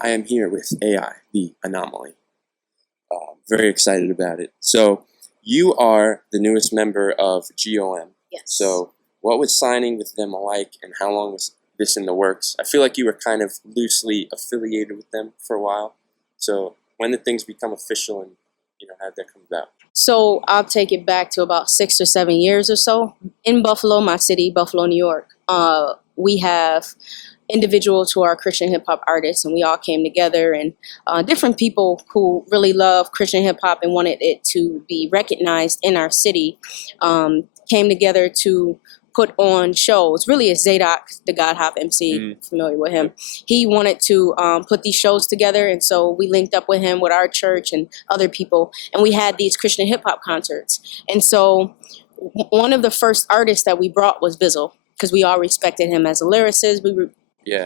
I am here with AI, the Anomaly. Very excited about it. So, you are the newest member of GOM. Yes. So, what was signing with them like, and how long was this in the works? I feel like you were kind of loosely affiliated with them for a while. So, when did things become official, and how did that come about? So I'll take it back to about 6 or 7 years or so. In Buffalo, my city, Buffalo, New York, we have individuals who are Christian hip hop artists, and we all came together, and different people who really love Christian hip hop and wanted it to be recognized in our city came together to put on shows. Really, it's Zadok, the God Hop MC, familiar with him. He wanted to put these shows together, and so we linked up with him, with our church and other people, and we had these Christian hip hop concerts. And so one of the first artists that we brought was Bizzle, because we all respected him as a lyricist. We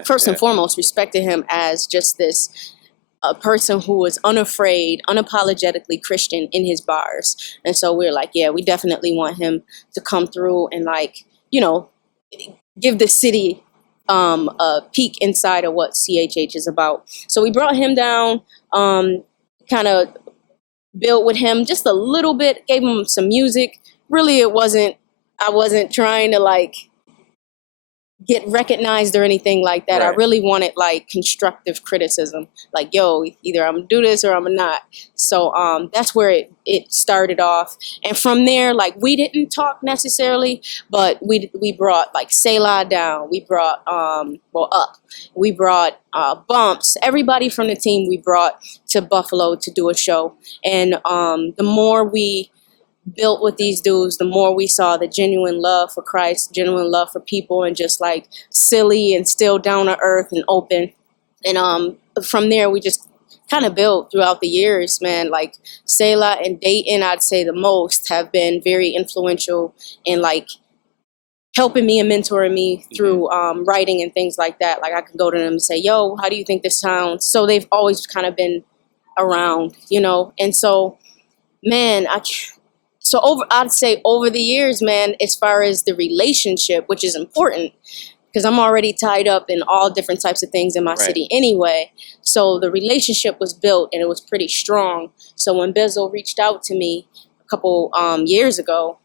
first and foremost respected him as just this a person who was unafraid, unapologetically Christian in his bars. And so we're like, yeah, we definitely want him to come through and give the city a peek inside of what CHH is about. So we brought him down, kind of built with him just a little bit, gave him some music. Really, I wasn't trying to get recognized or anything like that. Right. I really wanted constructive criticism. Like, yo, either I'm gonna do this or I'm not. So that's where it started off. And from there, we didn't talk necessarily, but we brought Selah down. We brought up. We brought Bumps. Everybody from the team we brought to Buffalo to do a show. And the more we built with these dudes, the more we saw the genuine love for Christ, genuine love for people, and just silly and still down to earth and open. And from there, we just kind of built throughout the years, man. Selah and Dayton, I'd say the most, have been very influential in helping me and mentoring me through writing and things like that. I can go to them and say, yo, how do you think this sounds? So they've always kind of been around, And so, man, I'd say over the years, man, as far as the relationship, which is important, because I'm already tied up in all different types of things in my city anyway. So the relationship was built, and it was pretty strong. So when Bizzle reached out to me a couple years ago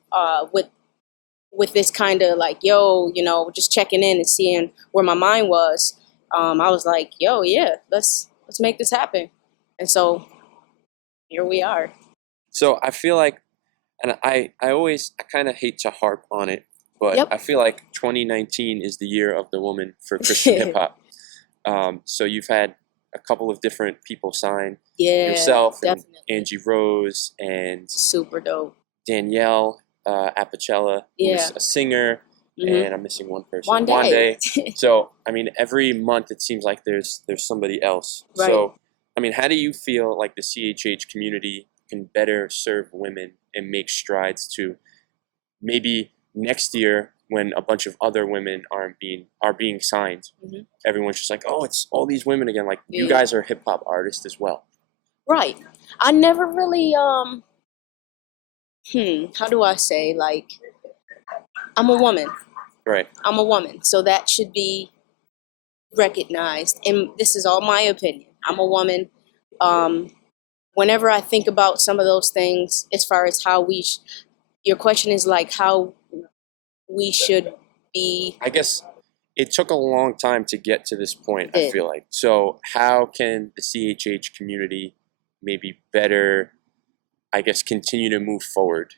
with this kind of yo, just checking in and seeing where my mind was, I was like, yo, yeah, let's make this happen. And so here we are. So I feel like, and I kind of hate to harp on it, but I feel like 2019 is the year of the woman for Christian hip hop. So you've had a couple of different people sign. Yourself and Angie Rose and super dope Danielle Apicella, who's a singer, and I'm missing one person. Wande. So every month it seems like there's somebody else. Right. So how do you feel like the CHH community can better serve women and make strides to maybe next year, when a bunch of other women are being signed, everyone's just like, oh, it's all these women again. You guys are hip hop artists as well. Right. I never really how do I say, I'm a woman. Right. I'm a woman, so that should be recognized. And this is all my opinion. I'm a woman. Whenever I think about some of those things, as far as how your question is how we should be. I guess it took a long time to get to this point, I feel like. So how can the CHH community maybe better, continue to move forward?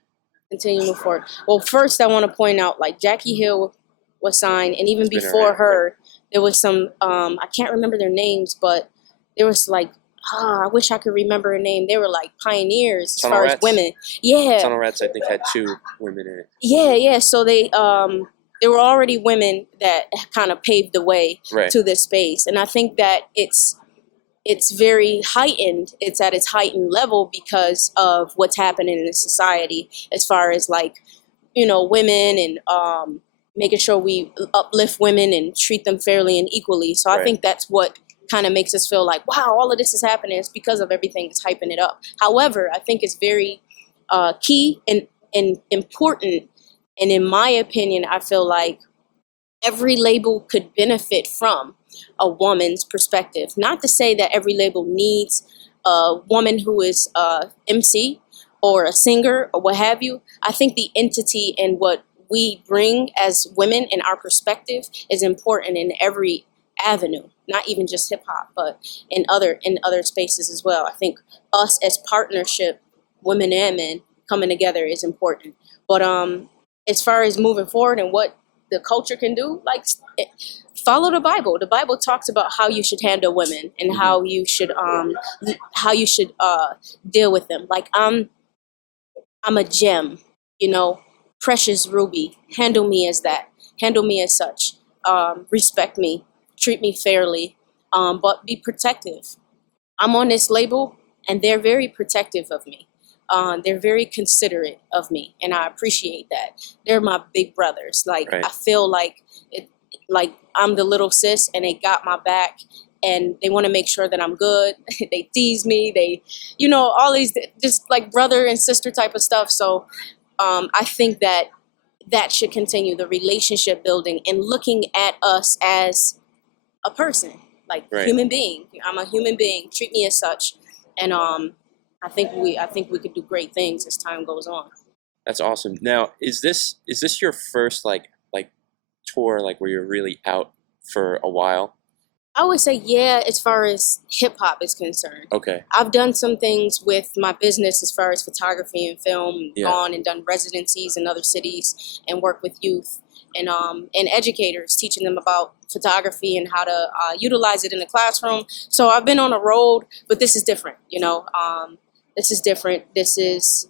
Well, first I want to point out, Jackie Hill was signed, and even before her, there was some, I can't remember their names, but there was I wish I could remember her name. They were pioneers as far as women. Yeah. Tunnel Rats, I think, had 2 women in it. Yeah. So they were already women that kind of paved the way to this space. And I think that it's very heightened. It's at its heightened level because of what's happening in the society as far as women and making sure we uplift women and treat them fairly and equally. So I think that's what kind of makes us feel wow, all of this is happening. It's because of everything that's hyping it up. However, I think it's very key and important. And in my opinion, I feel like every label could benefit from a woman's perspective. Not to say that every label needs a woman who is a MC or a singer or what have you. I think the entity and what we bring as women and our perspective is important in every avenue, not even just hip hop, but in other spaces as well. I think us as partnership, women and men coming together is important. But as far as moving forward and what the culture can do, like follow the Bible. The Bible talks about how you should handle women and how you should deal with them. Like I'm a gem, you know, precious ruby. Handle me as that. Handle me as such. Respect me. Treat me fairly. But be protective. I'm on this label, and they're very protective of me. They're very considerate of me, and I appreciate that. They're my big brothers. Like Right. I feel like I'm the little sis, and they got my back, and they want to make sure that I'm good. They tease me. They, all these just like brother and sister type of stuff. So I think that should continue, the relationship building and looking at us as a person, like Right. human being. I'm a human being. Treat me as such, and I think we could do great things as time goes on. That's awesome. Now, is this your first like tour, like where you're really out for a while? I would say, yeah, as far as hip hop is concerned. Okay. I've done some things with my business as far as photography and film, Yeah. gone and done residencies in other cities and work with youth and educators, teaching them about photography and how to utilize it in the classroom. So I've been on a road, but this is different, this is different. This is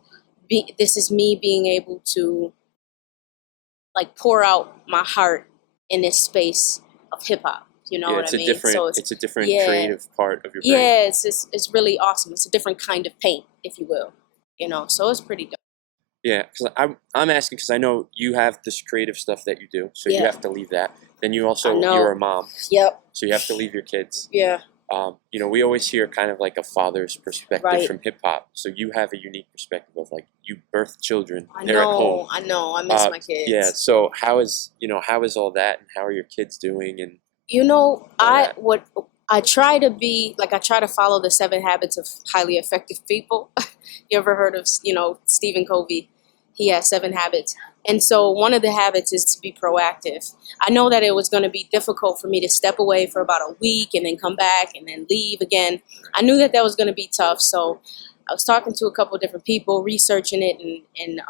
me being able to like pour out my heart in this space of hip hop. You know Yeah, what it's I a mean? different So it's a different yeah. creative part of your brain. Yeah, it's really awesome. It's a different kind of paint, if you will. So it's pretty dope. Yeah, because I'm asking because I know you have this creative stuff that you do, so you Yeah. have to leave that. Then you I also know. you're a mom, Yep. so you have to leave your kids. Yeah. We always hear kind of like a father's perspective Right. from hip hop. So you have a unique perspective of like you birth children. I They're at home. know. I miss my kids. Yeah. So how is all that, and how are your kids doing? And I try to be like, I try to follow the 7 habits of highly effective people. You ever heard of Stephen Covey? He has 7 habits. And so one of the habits is to be proactive. I know that it was going to be difficult for me to step away for about a week and then come back and then leave again. I knew that was going to be tough. So I was talking to a couple of different people, researching it, and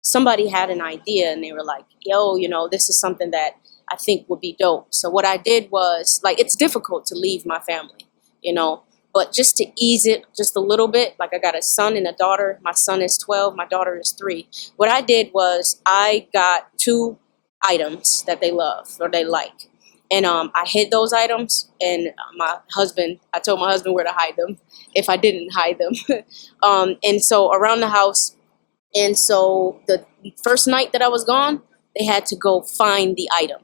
somebody had an idea and they were like, yo, this is something that I think would be dope. So what I did was, like, it's difficult to leave my family, but just to ease it just a little bit, like I got a son and a daughter. My son is 12, my daughter is 3. What I did was I got 2 items that they love or they like. And I hid those items, and I told my husband where to hide them if I didn't hide them. And so around the house, and so the first night that I was gone, they had to go find the item.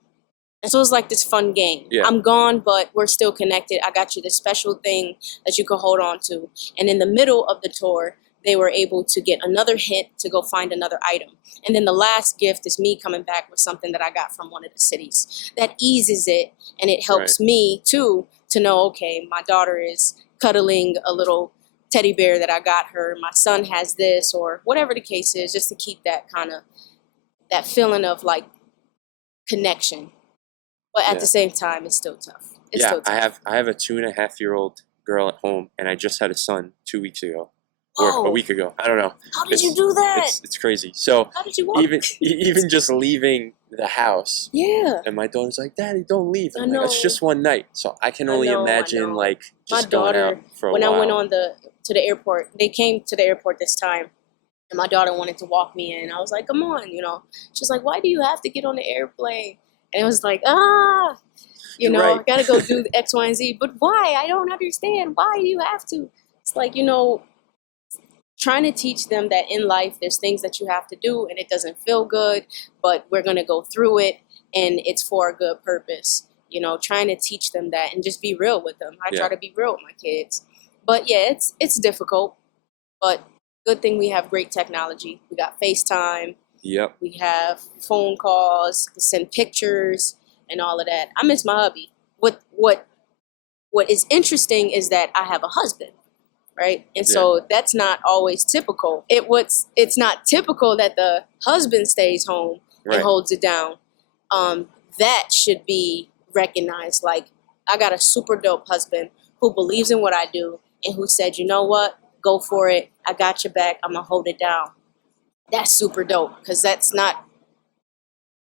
And so it was like this fun game. Yeah. I'm gone, but we're still connected. I got you this special thing that you could hold on to. And in the middle of the tour, they were able to get another hint to go find another item. And then the last gift is me coming back with something that I got from one of the cities. That eases it, and it helps me, too, to know, okay, my daughter is cuddling a little teddy bear that I got her. My son has this, or whatever the case is, just to keep that kind of, that feeling of, like, connection. But at the same time, it's still tough. It's still tough. I have a 2.5-year-old girl at home, and I just had a son 2 weeks ago, Whoa. or a week ago. I don't know. How did you do that? It's crazy. So How did you walk? even just leaving the house. Yeah. And my daughter's like, "Daddy, don't leave." I I'm like, it's know. just one night. So I can only imagine like just my going daughter, out for a while. when I went to the airport, they came to the airport this time, and my daughter wanted to walk me in. I was like, "Come on," She's like, "Why do you have to get on the airplane?" And it was like, I gotta go do the X, Y, and Z. But why? I don't understand. Why do you have to? It's like, trying to teach them that in life there's things that you have to do, and it doesn't feel good, but we're gonna go through it, and it's for a good purpose. Trying to teach them that and just be real with them. I try to be real with my kids. But yeah, it's difficult. But good thing we have great technology. We got FaceTime. Yep. We have phone calls, send pictures, and all of that. I miss my hubby. what is interesting is that I have a husband, right? And Yeah. so that's not always typical. It's not typical that the husband stays home and Right. holds it down. That should be recognized. Like, I got a super dope husband who believes in what I do and who said, you know what, go for it. I got your back. I'm gonna hold it down. That's super dope because that's not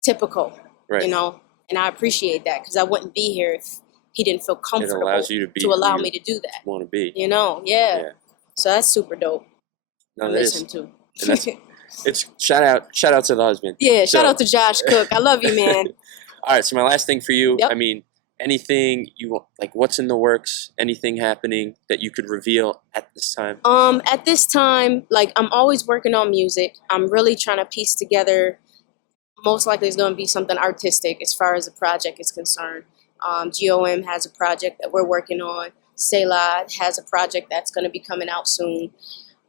typical, Right. you know. And I appreciate that because I wouldn't be here if he didn't feel It comfortable allows you to be to allow who me to do that. you want to be. You know, yeah. Yeah. So that's super dope. No, I that miss is. him too. And that's it's shout out to the husband. Yeah, shout So- out to Josh Cook. I love you, man. All right, so my last thing for you, Yep. I mean, anything you like, what's in the works? Anything happening that you could reveal at this time? At this time, like, I'm always working on music. I'm really trying to piece together. Most likely, it's going to be something artistic as far as the project is concerned. GOM has a project that we're working on. Selah has a project that's going to be coming out soon.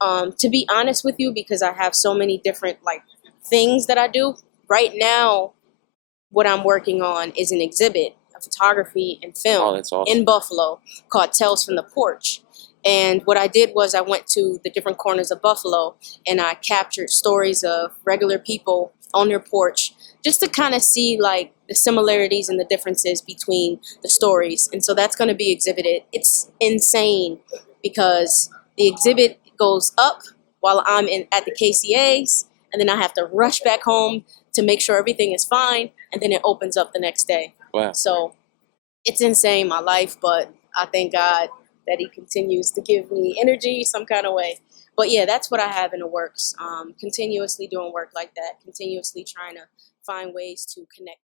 To be honest with you, because I have so many different like things that I do right now, what I'm working on is an exhibit of photography and film Oh, that's awesome. in Buffalo called Tales from the Porch. And what I did was I went to the different corners of Buffalo and I captured stories of regular people on their porch just to kind of see like the similarities and the differences between the stories. And so that's going to be exhibited. It's insane because the exhibit goes up while I'm at the KCAs, and then I have to rush back home to make sure everything is fine, and then it opens up the next day. Wow. So it's insane, my life, but I thank God that he continues to give me energy some kind of way. But yeah, that's what I have in the works. Continuously doing work like that, continuously trying to find ways to connect